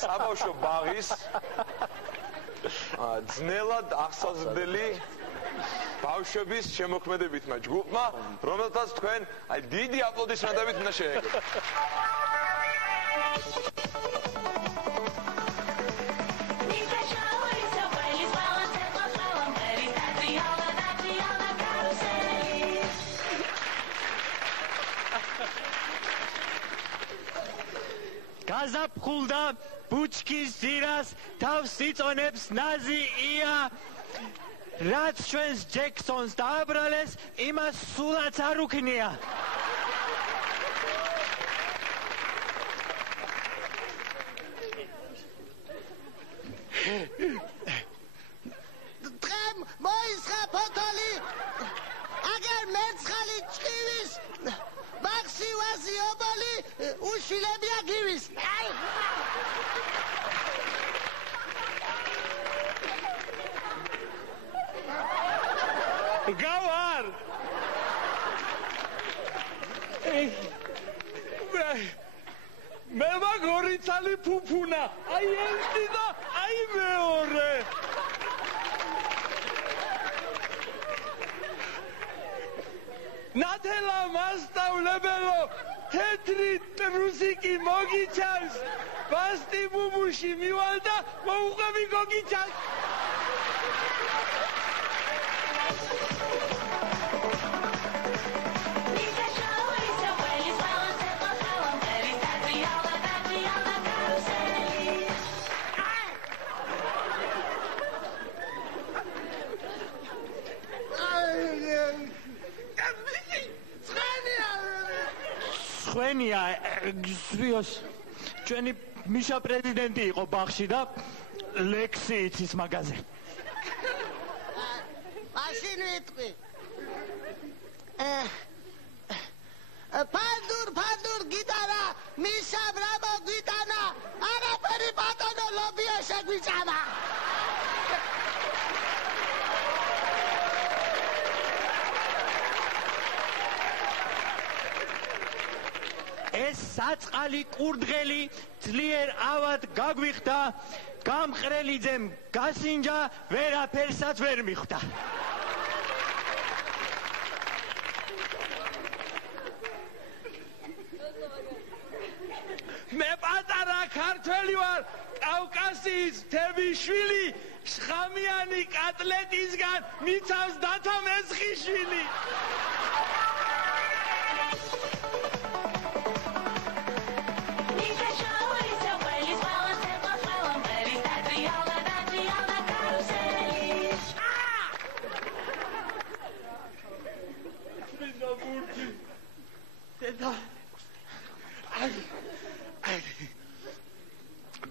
საბავშვო ბაღის ძნელად აღსაზრდელი ბავშვების შემოქმედებითმა ჯგუფმა, რომელთაც თქვენ დიდი აპლოდისმენტებით უნდა შეეგოთ. გაზაფხულდა ბუჩქის ძირას თავს იწონებს ნაზი ია, რაც ჩვენს ჯექსონს დააბრალეს, იმას სულაც არ უქნია. დღემ მოისხა ფოთოლი, აგერ მერცხალი ჭყივის, ბახში ვაზი ობოლი, უშვილებია გივის. გავარ! მე მაგორი ცალი ფუფუნა, აი ერთი და აი მეორე. ნათელა მასწავლებელო, თეთრი ტრუსიკი მოგიჩანს, ბასტი ბუბუში მივალ და მოუყვები გოგიჩანს. ხვენია, გზვიოს, ჩვენი მიშა პრეზიდენტი იყო ბაღში და ლექსი იცის მაგაზე. მაშინ ვიტყვი. ფანდურ გიტარა, მიშა ბრამო გიტანა, არაფერი ბატონო ლობიო შეგვიჭამა. ეს საწყალი კურდღელი ძლიერ ავად გაგვიხდა, გამყრელიძემ გასინჯა, ვერაფერსაც ვერ მიხვდა. მე პატარა ქართველი ვარ, კავკასიის მთების შვილი, შხამიანი კატლეტისგან მიცავს დათა მესხიშვილი.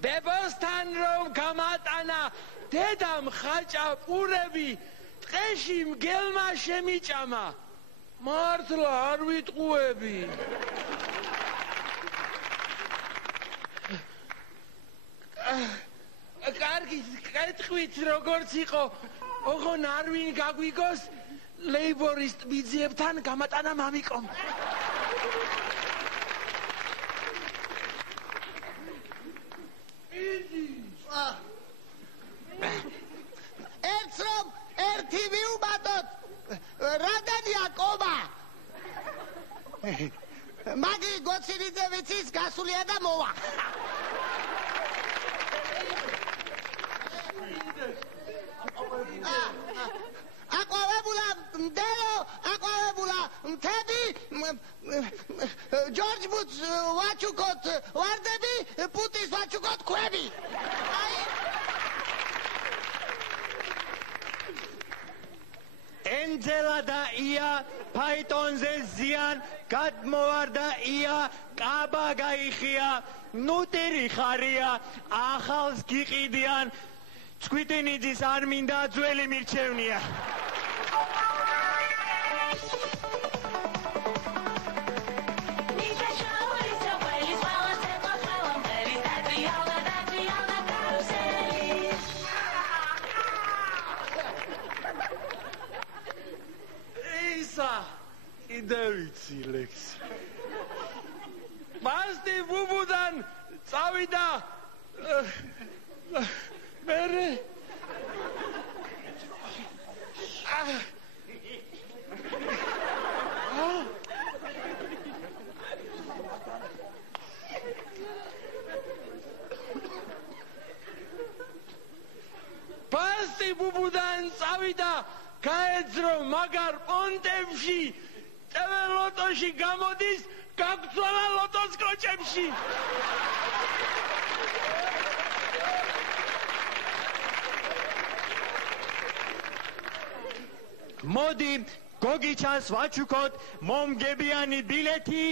ბებოსთან რომ გამატანა დედამ ხაჭა პურები, ტყეში მგელმა შემიჭამა, მართლა არ ვიტყუები. კარგი, კეთხვით როგორც იყო, ოღონ არ ვინ გაგვიგოს ლეიბორისტ ბიძიებთან გამატანა მამიკომ. ერთს რომ ერთი ვიუბადოთ, რამდენია კომა? მაგი გოცირიძე ვიცის, გასულია და მოვა. აყვავებულა მდელო, აყვავებულა მთები, ჯორჯ ბუთს ვაჩუკოთ ვარდები, პუტის ვაჩუკოთ ქვები. ენძელა და ია ფაიტონზე ზიან, გადმოვარდა ია, კაბა გაიხია, ნუტირი ხარია, ახალს გიყიდიან, ცქვიტინიძის არ მინდა, ძველი მირჩევნია. კიდევ ვიცი ლექსი. მასტი ბუბუდან წავიდა მერე პასტი ბუბუდან წავიდა გაეძრო მაგარ პონტებში ტეველ ლოტოში გამოდის გაგცვალა ლოტოს კოჭებში მოდი გოგიჩას ვაჩუქოთ მომგებიანი ბილეთი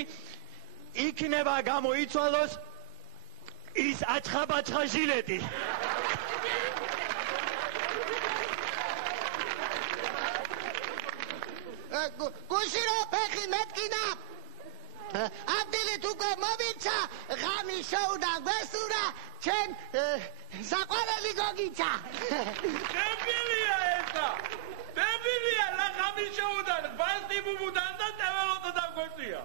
იქნება გამოიცვალოს ის აჩხაბაჩხა ჟილეტი გუშირო ფეხი მეტკინა აბდილით უკვე მომიცა ღამი შოუდა გვესურა ჩემ საყვარელი გოგიჩა დებილია ესა დებილია რა ღამი შოუდან პასტი ბუბუდან და ტეველოტოდან გოწია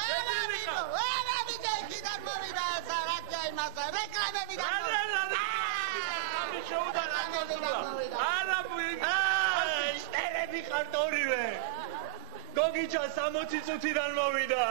არა ვიდე იქიდან მოვიდა ესა რა იმასა რეკლამები და ღამი შოუდან არა შტერები ხართ ორივე გოგიჩა 60 წუთიდან მოვიდა